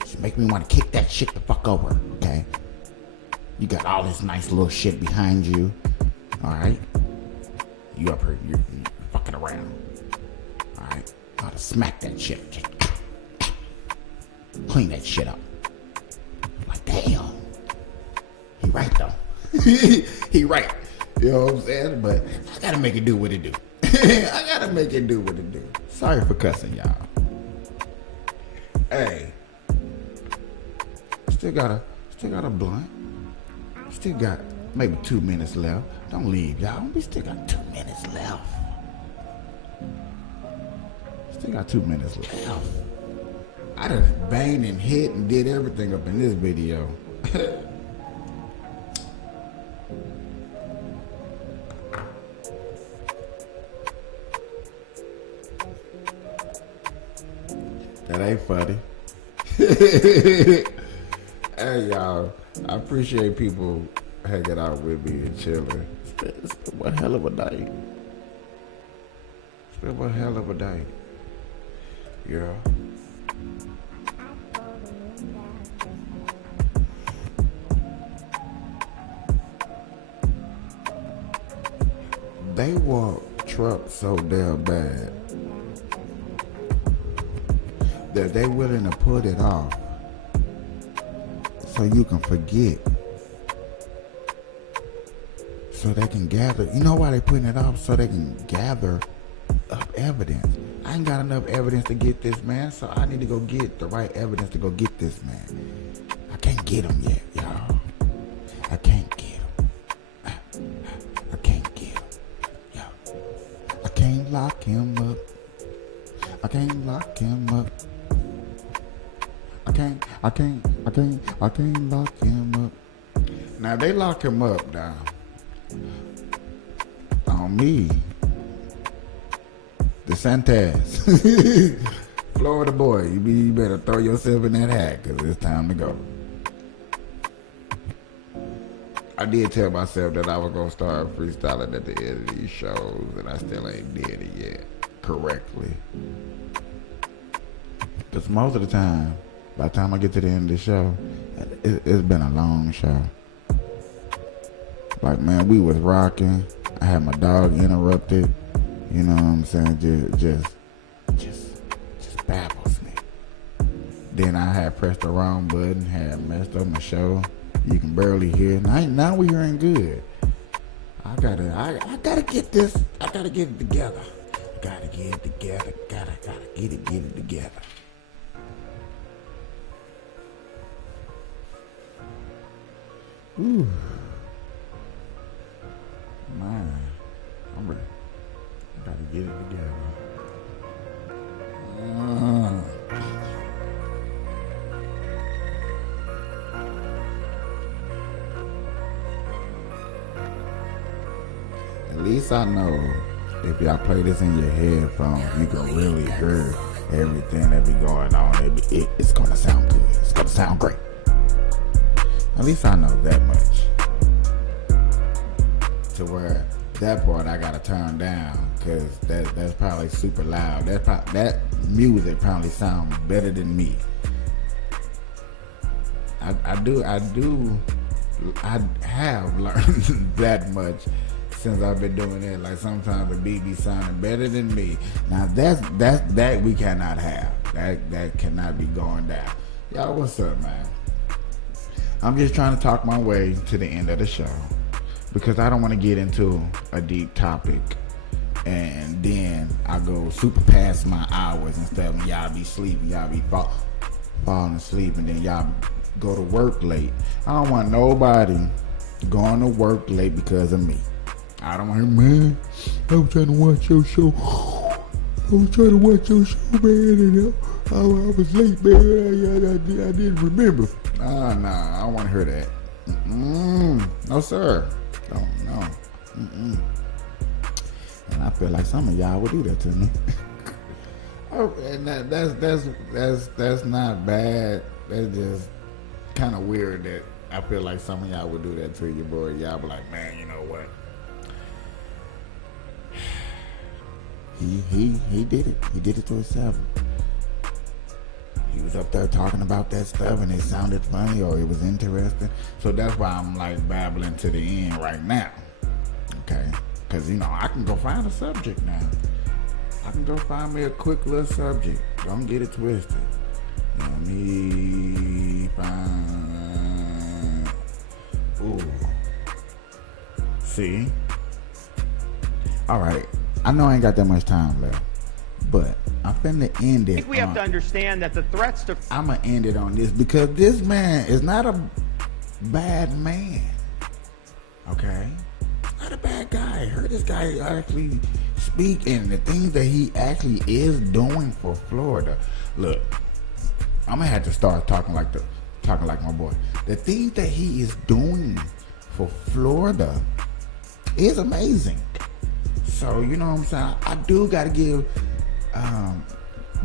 Just make me want to kick that shit the fuck over, okay? You got all this nice little shit behind you, all right? You up here, you're fucking around, all right? I ought to smack that shit. Just clean that shit up. Like, damn. He right, though. He right. You know what I'm saying? But I gotta make it do what it do. I gotta make it do what it do. Sorry for cussing, y'all. Hey. Still got a blunt. Still got maybe 2 minutes left. Don't leave, y'all. We still got 2 minutes left. Still got 2 minutes left. I done banged and hit and did everything up in this video. That ain't funny. Hey, y'all. I appreciate people hanging out with me and chilling. It's been one hell of a night. It's been one hell of a night. Yeah. They want Trump so damn bad that they willing to put it off so you can forget. So they can gather. You know why they putting it off? So they can gather up evidence. I ain't got enough evidence to get this man, so I need to go get the right evidence to go get this man. I can't get him yet, y'all. I can't get him. I can't get him. Yo. I can't lock him up. I can't lock him up. I can't lock him up. Now they lock him up now. On me. DeSantis. Florida boy, you better throw yourself in that hat because it's time to go. I did tell myself that I was going to start freestyling at the end of these shows, and I still ain't did it yet correctly. Because most of the time, by the time I get to the end of the show, it's been a long show. Like, man, we was rocking. I had my dog interrupted. You know what I'm saying? Just babbles me. Then I had pressed the wrong button, had messed up my show. You can barely hear. Now we hearing good. I gotta get this. I gotta get it together. Gotta get it together. Gotta get it together. Ooh. Man, I'm ready. Gotta get it together. At least I know if y'all play this in your headphones, you can really hear everything that be going on. It's gonna sound good. It's gonna sound great. At least I know that much. To where that part I gotta turn down because that's probably super loud. That music probably sounds better than me. I have learned that much since I've been doing it. Like sometimes the beat be sounding better than me. Now that we cannot have. That cannot be going down. Y'all, what's up, man? I'm just trying to talk my way to the end of the show because I don't want to get into a deep topic and then I go super past my hours and stuff and y'all be sleeping, y'all be falling asleep and then y'all go to work late. I don't want nobody going to work late because of me. I don't want, man, I was trying to watch your show. Man, and I was late, man. I didn't remember. Nah, I don't want to hear that. No, sir. No. And I feel like some of y'all would do that to me. Oh, and that's not bad. That's just kind of weird that I feel like some of y'all would do that to you, boy. Y'all be like, man, you know what? He did it. He did it to himself. He was up there talking about that stuff and it sounded funny or it was interesting. So that's why I'm like babbling to the end right now. Okay? Because, you know, I can go find a subject now. I can go find me a quick little subject. Don't get it twisted. Let me find... Ooh. See? All right. I know I ain't got that much time left, but I'm finna end it. I think we have to understand that the threats to... I'm gonna end it on this because this man is not a bad man. Okay? Not a bad guy. I heard this guy actually speak and the things that he actually is doing for Florida. Look, I'm gonna have to start talking like my boy. The things that he is doing for Florida is amazing. So, you know what I'm saying? I do got to give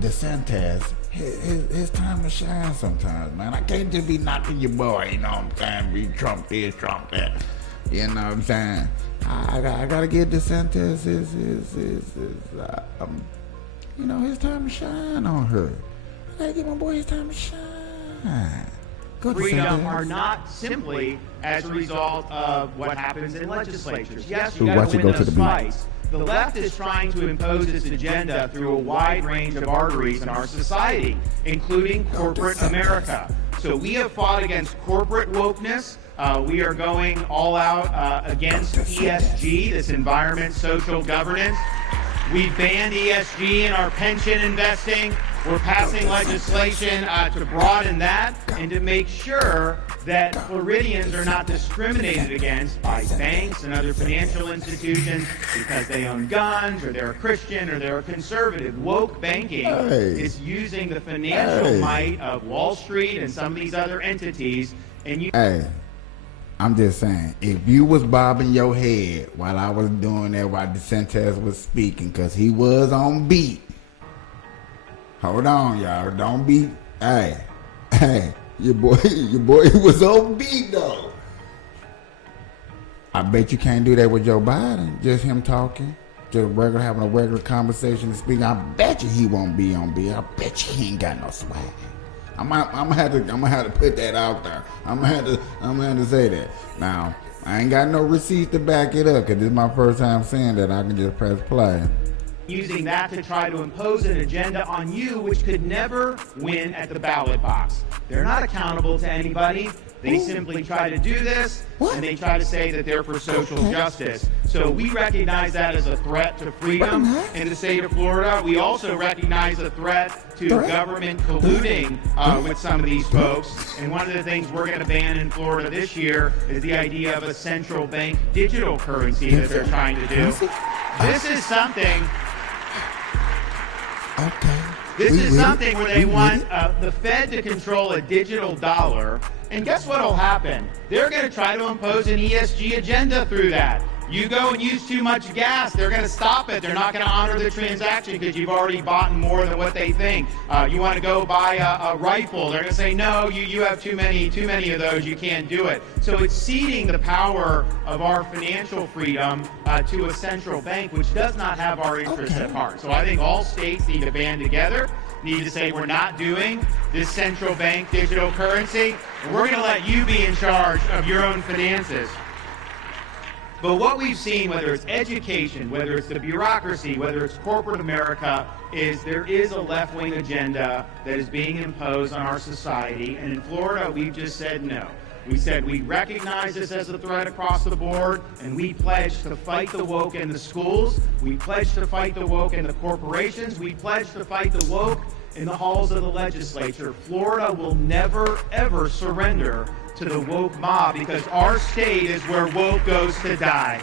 DeSantis his time to shine sometimes, man. I can't just be knocking your boy, you know what I'm saying? Be Trump this, Trump that. You know what I'm saying? I gotta get DeSantis his his time to shine on her. I gotta give my boy his time to shine. Go Freedom DeSantis. are not simply as a result of what happens in legislatures. Yes, you Ooh, got watch to it win go to those the beat. fights. The left is trying to impose its agenda through a wide range of arteries in our society, including corporate America. So we have fought against corporate wokeness. We are going all out against ESG, this environment, social governance. We banned ESG in our pension investing. We're passing legislation to broaden that and to make sure that Floridians are not discriminated against by banks and other financial institutions because they own guns or they're a Christian or they're a conservative. Woke banking is using the financial might of Wall Street and some of these other entities. And you. Hey, I'm just saying, if you was bobbing your head while I was doing that, while DeSantis was speaking, because he was on beat. Hold on, y'all. Don't be. Hey, your boy was on beat, though. I bet you can't do that with Joe Biden. Just him talking, just having a regular conversation and speaking. I bet you he won't be on beat. I bet you he ain't got no swag. I'm gonna have to put that out there. I'm gonna have to say that. Now, I ain't got no receipts to back it up, because this is my first time saying that. I can just press play. Using that to try to impose an agenda on you, which could never win at the ballot box. They're not accountable to anybody. They simply try to do this, and they try to say that they're for social justice. So we recognize that as a threat to freedom in the state of Florida. We also recognize a threat to government colluding with some of these folks. And one of the things we're going to ban in Florida this year is the idea of a central bank digital currency that they're trying to do. This is something... This is something where they want the Fed to control a digital dollar. And guess what will happen? They're going to try to impose an ESG agenda through that. You go and use too much gas, they're going to stop it. They're not going to honor the transaction because you've already bought more than what they think. You want to go buy a rifle, they're going to say, no, you have too many of those, you can't do it. So it's ceding the power of our financial freedom to a central bank, which does not have our interests at heart. So I think all states need to band together, need to say we're not doing this central bank digital currency, and we're going to let you be in charge of your own finances. But what we've seen, whether it's education, whether it's the bureaucracy, whether it's corporate America, is there is a left-wing agenda that is being imposed on our society. And in Florida, we've just said no. We said we recognize this as a threat across the board, and we pledge to fight the woke in the schools. We pledge to fight the woke in the corporations. We pledge to fight the woke in the halls of the legislature. Florida will never, ever surrender to the woke mob, because our state is where woke goes to die.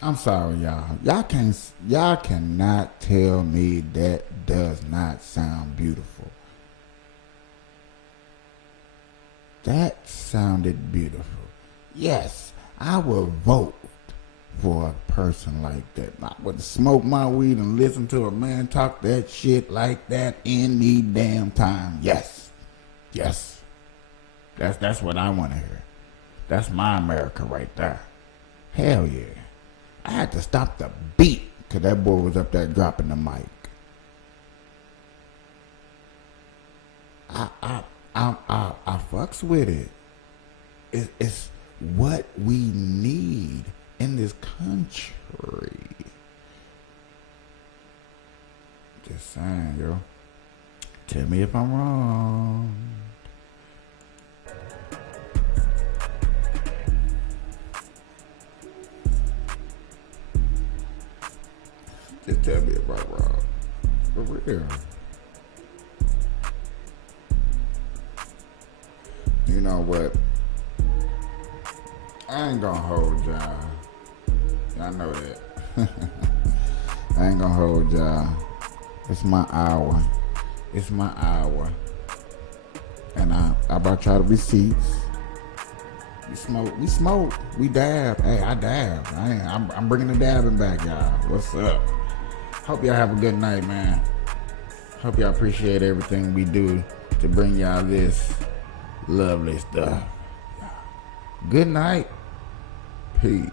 I'm sorry, y'all. Y'all cannot tell me that does not sound beautiful. That sounded beautiful. Yes, I will vote for a person like that. I would smoke my weed and listen to a man talk that shit like that any damn time. Yes. Yes. That's what I want to hear. That's my America right there. Hell yeah. I had to stop the beat because that boy was up there dropping the mic. I fucks with it. It's what we need in this country. Just saying, yo. Tell me if I'm wrong. Just tell me if I'm wrong. For real. You know what? I ain't gonna hold y'all. Y'all know that. I ain't gonna hold y'all. It's my hour. It's my hour. And I brought y'all the receipts. We smoke. We dab. Hey, I dab. I'm bringing the dabbing back, y'all. What's up? Hope y'all have a good night, man. Hope y'all appreciate everything we do to bring y'all this lovely stuff. Good night. Peace.